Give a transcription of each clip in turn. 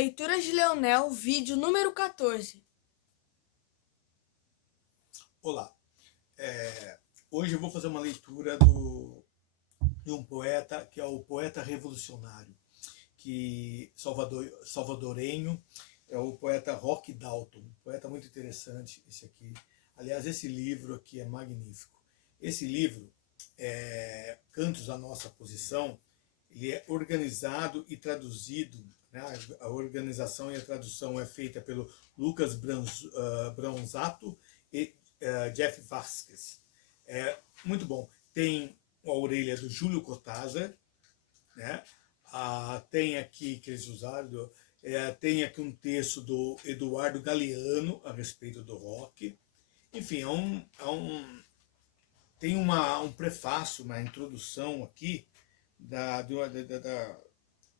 Leituras de Leonel, vídeo número 14. Olá, hoje eu vou fazer uma leitura de um poeta que é o poeta revolucionário, que salvadorenho, é o poeta Roque Dalton, um poeta muito interessante esse aqui. Aliás, esse livro aqui é magnífico. Esse livro, Cantos à Nossa Posição, ele é organizado e traduzido, né? A organização e a tradução é feita pelo Lucas Bronzato e Jeff Vasquez. Muito bom. Tem a orelha do Júlio Cortázar, né? Tem aqui que eles usaram, tem aqui um texto do Eduardo Galeano a respeito do rock. Enfim, tem um prefácio, uma introdução aqui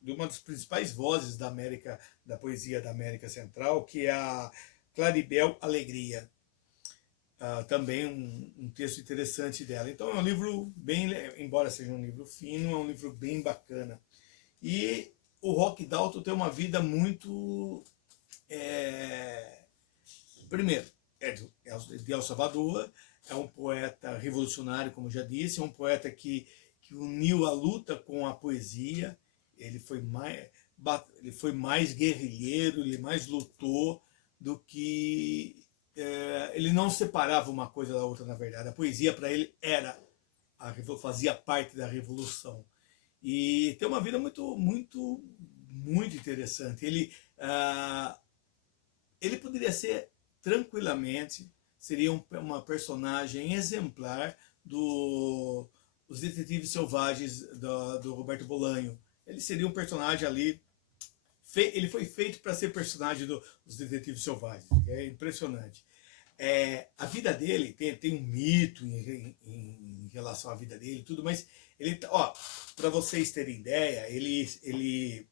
de uma das principais vozes da poesia da América Central, que é a Claribel Alegria. Também um texto interessante dela. Então é um livro bem, embora seja um livro fino, é um livro bem bacana. E o Roque Dalton tem uma vida muito... Primeiro, é de El Salvador, é um poeta revolucionário, como já disse, é um poeta que uniu a luta com a poesia. Ele foi mais guerrilheiro, ele mais lutou do que... ele não separava uma coisa da outra, na verdade. A poesia para ele fazia parte da revolução. E tem uma vida muito, muito, muito interessante. Ele poderia ser, tranquilamente, seria uma personagem exemplar dos Detetives Selvagens do Roberto Bolanho. Ele seria um personagem ali... Ele foi feito para ser personagem dos Detetives Selvagens. É impressionante. A vida dele tem um mito em relação à vida dele, tudo, mas para vocês terem ideia, ele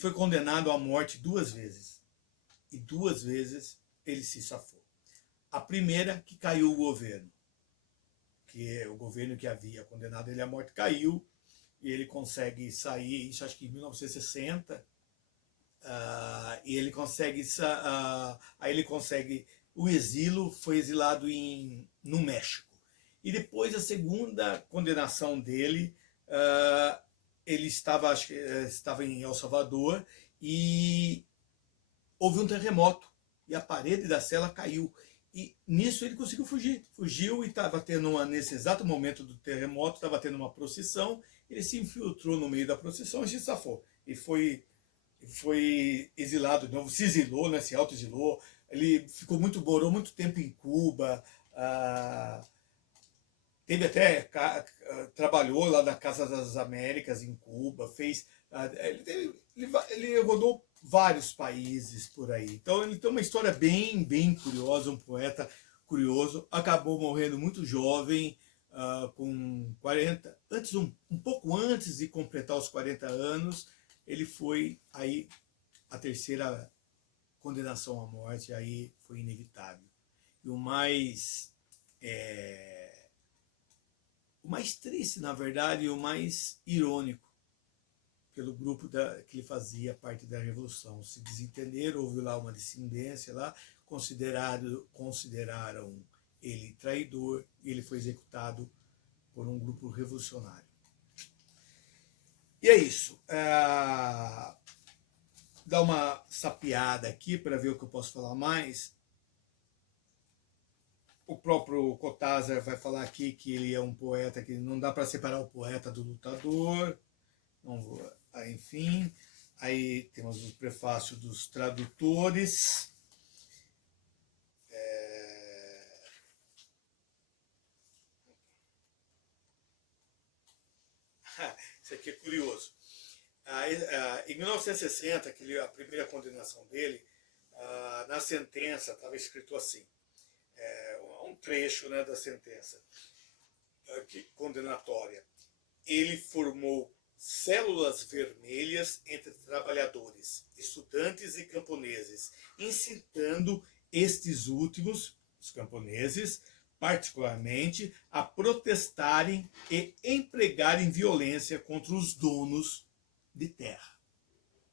foi condenado à morte 2 vezes. E 2 vezes ele se safou. A primeira, que caiu o governo, que é o governo que havia condenado ele à morte, caiu, e ele consegue sair, isso acho que em 1960, e ele consegue, aí ele consegue o exílio, foi exilado no México. E depois a segunda condenação dele, ele estava em El Salvador, e houve um terremoto, e a parede da cela caiu. E nisso ele conseguiu fugir. Fugiu e estava tendo nesse exato momento do terremoto, estava tendo uma procissão, ele se infiltrou no meio da procissão e se safou. E foi exilado de novo, se exilou, né, se autoexilou. Ele morou muito tempo em Cuba, trabalhou lá na Casa das Américas em Cuba, ele rodou vários países por aí. Então ele tem uma história bem, bem curiosa, um poeta curioso. Acabou morrendo muito jovem, com 40, um pouco antes de completar os 40 anos, ele foi aí a terceira condenação à morte, aí foi inevitável. E o mais triste, na verdade, e o mais irônico, pelo grupo que ele fazia parte da Revolução. Se desentenderam, houve lá uma dissidência, consideraram ele traidor, e ele foi executado por um grupo revolucionário. E é isso. Dá uma sapeada aqui para ver o que eu posso falar mais. O próprio Cortázar vai falar aqui que ele é um poeta que não dá para separar o poeta do lutador. Enfim, aí temos o prefácio dos tradutores. Isso aqui é curioso. Em 1960, a primeira condenação dele, na sentença estava escrito assim, um trecho, né, da sentença condenatória. Ele formou células vermelhas entre trabalhadores, estudantes e camponeses, incitando estes últimos, os camponeses, particularmente, a protestarem e empregarem violência contra os donos de terra.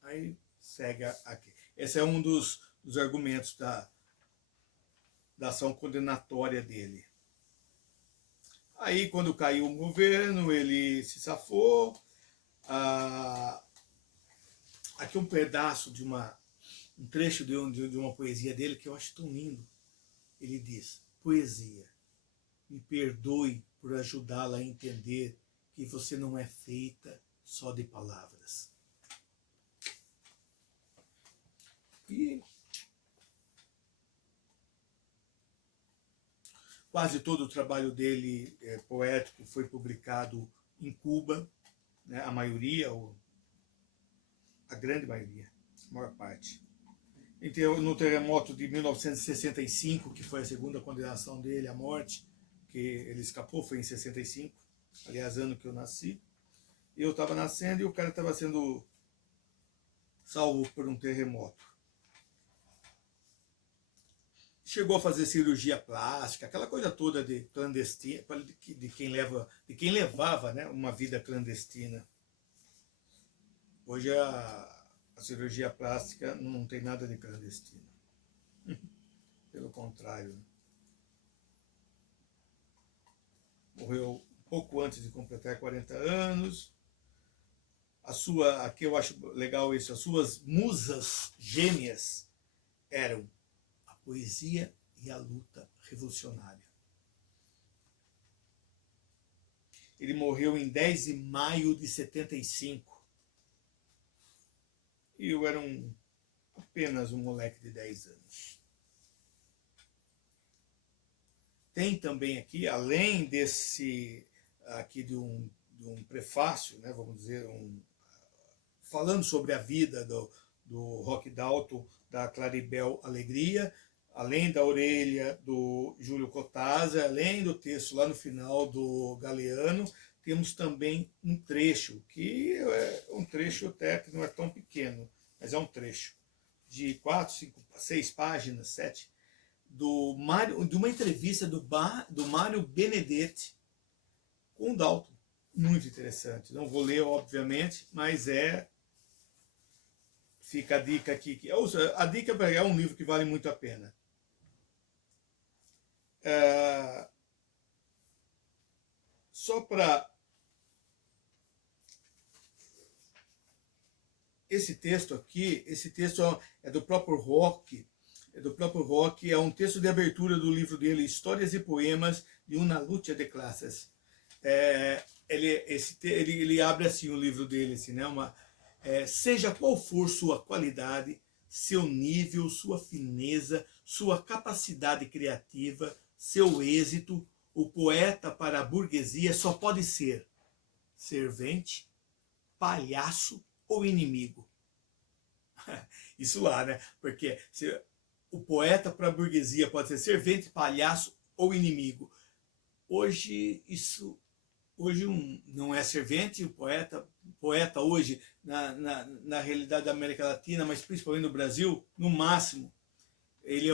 Aí segue aqui. Esse é um dos argumentos da ação condenatória dele. Aí, quando caiu o governo, ele se safou. Aqui um pedaço um trecho de uma poesia dele que eu acho tão lindo. Ele diz: poesia, me perdoe por ajudá-la a entender que você não é feita só de palavras. E quase todo o trabalho dele poético foi publicado em Cuba, né? A maioria, a grande maioria, a maior parte. Então, no terremoto de 1965, que foi a segunda condenação dele à morte, que ele escapou, foi em 65, aliás, ano que eu nasci. Eu estava nascendo e o cara estava sendo salvo por um terremoto. Chegou a fazer cirurgia plástica, aquela coisa toda de clandestina, de quem levava, né, uma vida clandestina. Hoje a cirurgia plástica não tem nada de clandestino. Pelo contrário. Morreu pouco antes de completar 40 anos. Aqui eu acho legal isso, as suas musas gêmeas eram a poesia e a luta revolucionária. Ele morreu em 10 de maio de 75. E eu era apenas um moleque de 10 anos. Tem também aqui, além aqui de um prefácio, né, vamos dizer, falando sobre a vida do Roque Dalton, da Claribel Alegria, além da orelha do Júlio Cortázar, além do texto lá no final do Galeano, temos também um trecho, que é um trecho até que não é tão pequeno, mas é um trecho de 4, 5, 6 páginas, 7, de uma entrevista do Mário Benedetti com o Dalton. Muito interessante. Não vou ler, obviamente, mas fica a dica aqui. A dica é um livro que vale muito a pena. Só para... Esse texto é do próprio Roque. É um texto de abertura do livro dele, Histórias e Poemas de una lucha de classes. Ele abre assim o livro dele, assim, né? Seja qual for sua qualidade, seu nível, sua fineza, sua capacidade criativa, seu êxito, o poeta para a burguesia só pode ser servente, palhaço ou inimigo. Isso lá, né? Porque o poeta para a burguesia pode ser servente, palhaço ou inimigo. Hoje não é servente, o poeta hoje, na realidade da América Latina, mas principalmente no Brasil, no máximo, ele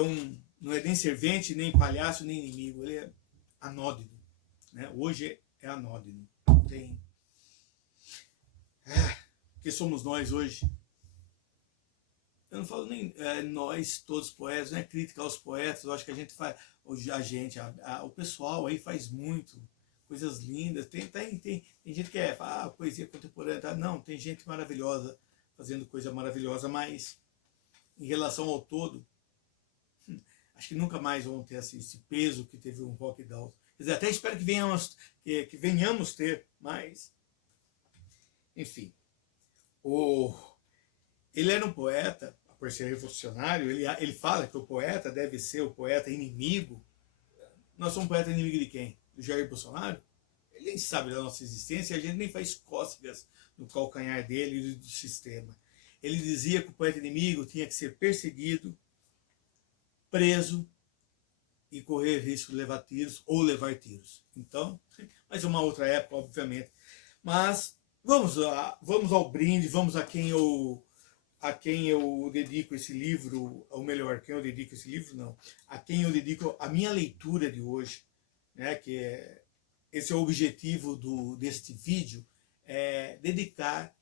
não é nem servente, nem palhaço, nem inimigo, ele é anódino. Né? Hoje é anódino. Que somos nós hoje? Eu não falo nem nós, todos poetas, não é crítica aos poetas, eu acho que a gente faz, o pessoal aí faz muito, coisas lindas, tem gente que poesia contemporânea, tá? Não, tem gente maravilhosa fazendo coisa maravilhosa, mas em relação ao todo, acho que nunca mais vão ter esse peso que teve um Roque Dalton. Quer dizer, até espero que venhamos ter, mas enfim. Ele era um poeta, por ser revolucionário, ele fala que o poeta deve ser o poeta inimigo. Nós somos poeta inimigo de quem? Do Jair Bolsonaro? Ele nem sabe da nossa existência, a gente nem faz cócegas no calcanhar dele e do sistema. Ele dizia que o poeta inimigo tinha que ser perseguido, preso e correr risco de levar tiros ou levar tiros. Então, mas uma outra época, obviamente. Mas vamos ao brinde, vamos a quem eu dedico esse livro, ou melhor, quem eu dedico esse livro, não, a quem eu dedico a minha leitura de hoje, né, esse é o objetivo deste vídeo, é dedicar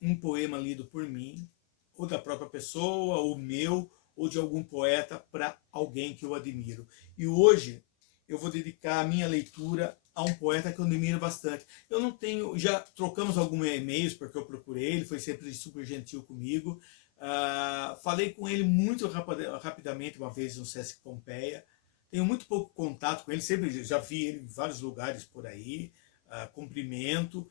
um poema lido por mim, ou da própria pessoa, ou meu, ou de algum poeta para alguém que eu admiro. E hoje eu vou dedicar a minha leitura a um poeta que eu admiro bastante. Eu não tenho, já trocamos alguns e-mails porque eu procurei, ele foi sempre super gentil comigo. Falei com ele muito rapidamente uma vez no Sesc Pompeia. Tenho muito pouco contato com ele, sempre já vi ele em vários lugares por aí, cumprimento,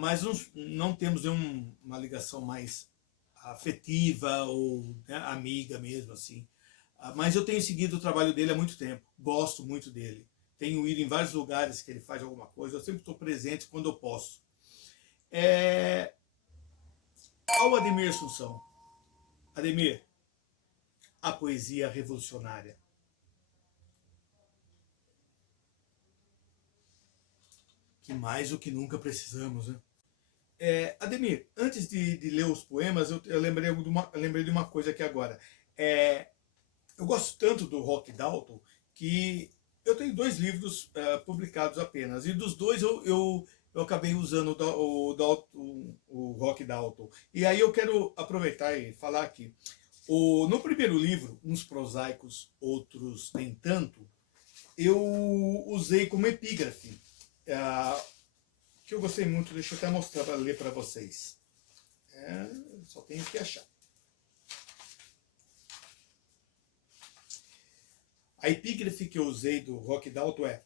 mas não temos uma ligação mais afetiva ou, né, amiga mesmo assim. Mas eu tenho seguido o trabalho dele há muito tempo, gosto muito dele. Tenho ido em vários lugares que ele faz alguma coisa, eu sempre estou presente quando eu posso. Ao Ademir Assunção. Ademir, a poesia revolucionária. Que mais do que nunca precisamos, né? Ademir, antes de ler os poemas, eu lembrei de uma coisa aqui agora. Eu gosto tanto do Rock Dalton que eu tenho 2 livros publicados apenas. E dos 2 eu acabei usando o Rock Dalton. E aí eu quero aproveitar e falar aqui. No primeiro livro, Uns Prosaicos, Outros Nem Tanto, eu usei como epígrafe, que eu gostei muito. Deixa eu até mostrar para ler para vocês. Só tenho que achar. A epígrafe que eu usei do Rock Dalton é: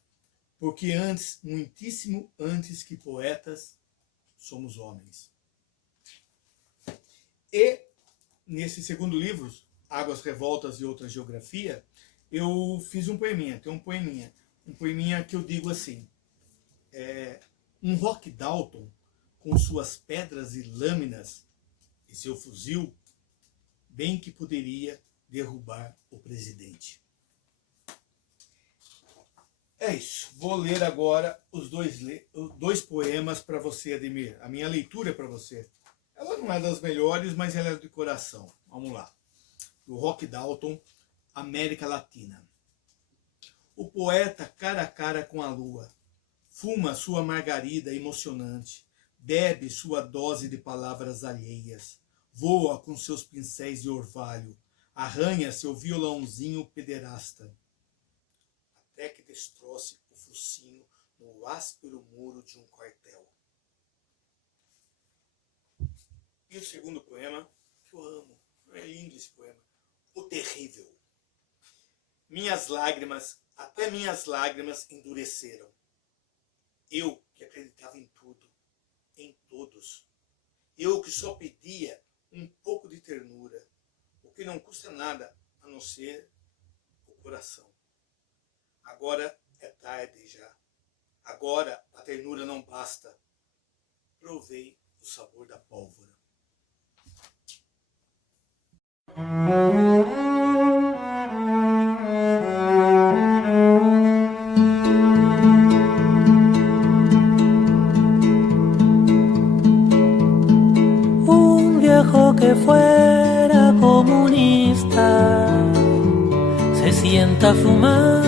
porque antes, muitíssimo antes que poetas, somos homens. E nesse segundo livro, Águas Revoltas e Outra Geografia, eu fiz um poeminha, tem um poeminha que eu digo assim: um Rock Dalton com suas pedras e lâminas e seu fuzil, bem que poderia derrubar o presidente. É isso. Vou ler agora os dois poemas para você, Ademir. A minha leitura é para você. Ela não é das melhores, mas ela é de coração. Vamos lá. Do Rock Dalton, América Latina. O poeta cara a cara com a lua, fuma sua margarida emocionante, bebe sua dose de palavras alheias, voa com seus pincéis de orvalho, arranha seu violãozinho pederasta, até que destroce o focinho no áspero muro de um quartel. E o segundo poema, que eu amo, é lindo esse poema, O Terrível. Até minhas lágrimas endureceram. Eu que acreditava em tudo, em todos. Eu que só pedia um pouco de ternura, o que não custa nada a não ser o coração. Agora é tarde já. Agora a ternura não basta. Provei o sabor da pólvora. Que fuera comunista se sienta a fumar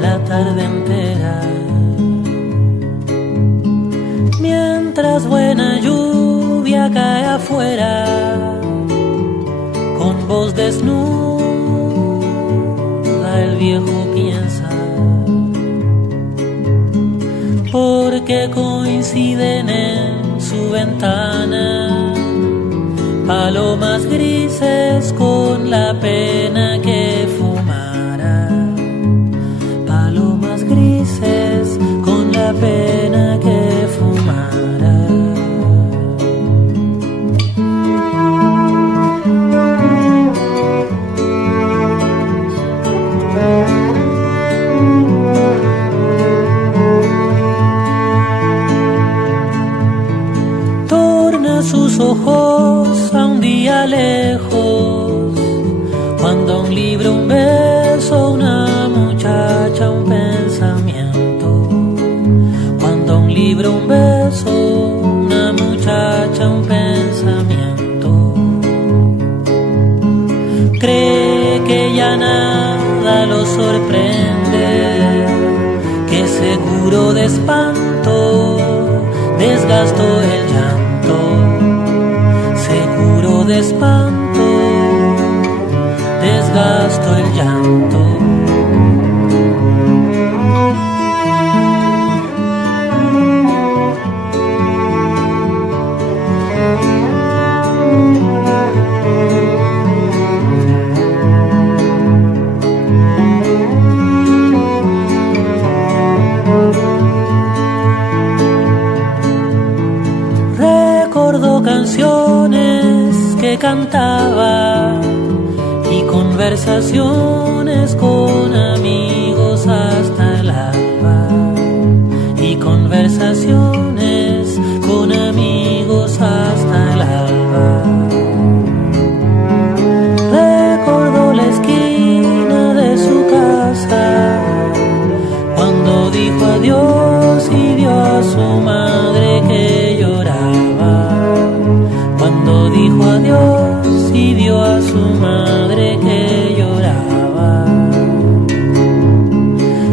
la tarde entera, mientras buena lluvia cae afuera, con voz desnuda el viejo piensa, porque coinciden en su ventana palomas grises con la pena que fumara, palomas grises con la pena que fumara. Torna sus ojos a un día lejos, cuando a un libro, un beso, una muchacha, un pensamiento. Cuando a un libro, un beso, una muchacha, un pensamiento. Cree que ya nada lo sorprende, que seguro de espanto desgastó el llanto. de espanto, desgasto el llanto. Canciones que cantaba y conversaciones con amigos hasta el alba, y conversaciones con amigos hasta el alba. Recordó la esquina de su casa cuando dijo adiós y vio a su madre que lloraba. Cuando dijo adiós y vio a su madre que lloraba.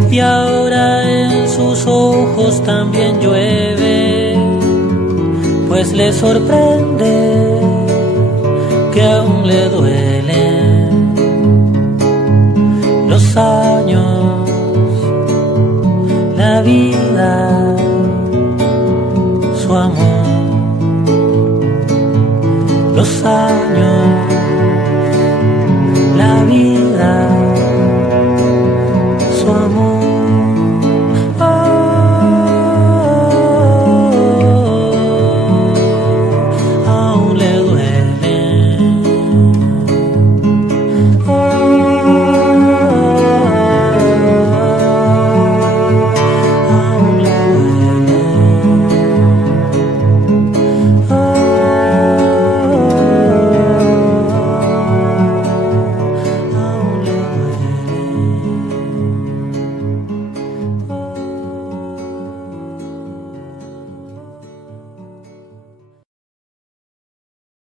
Y ahora en sus ojos también llueve, pues le sorprende que aún le duelen los años, la vida, su amor. Los años, la vida.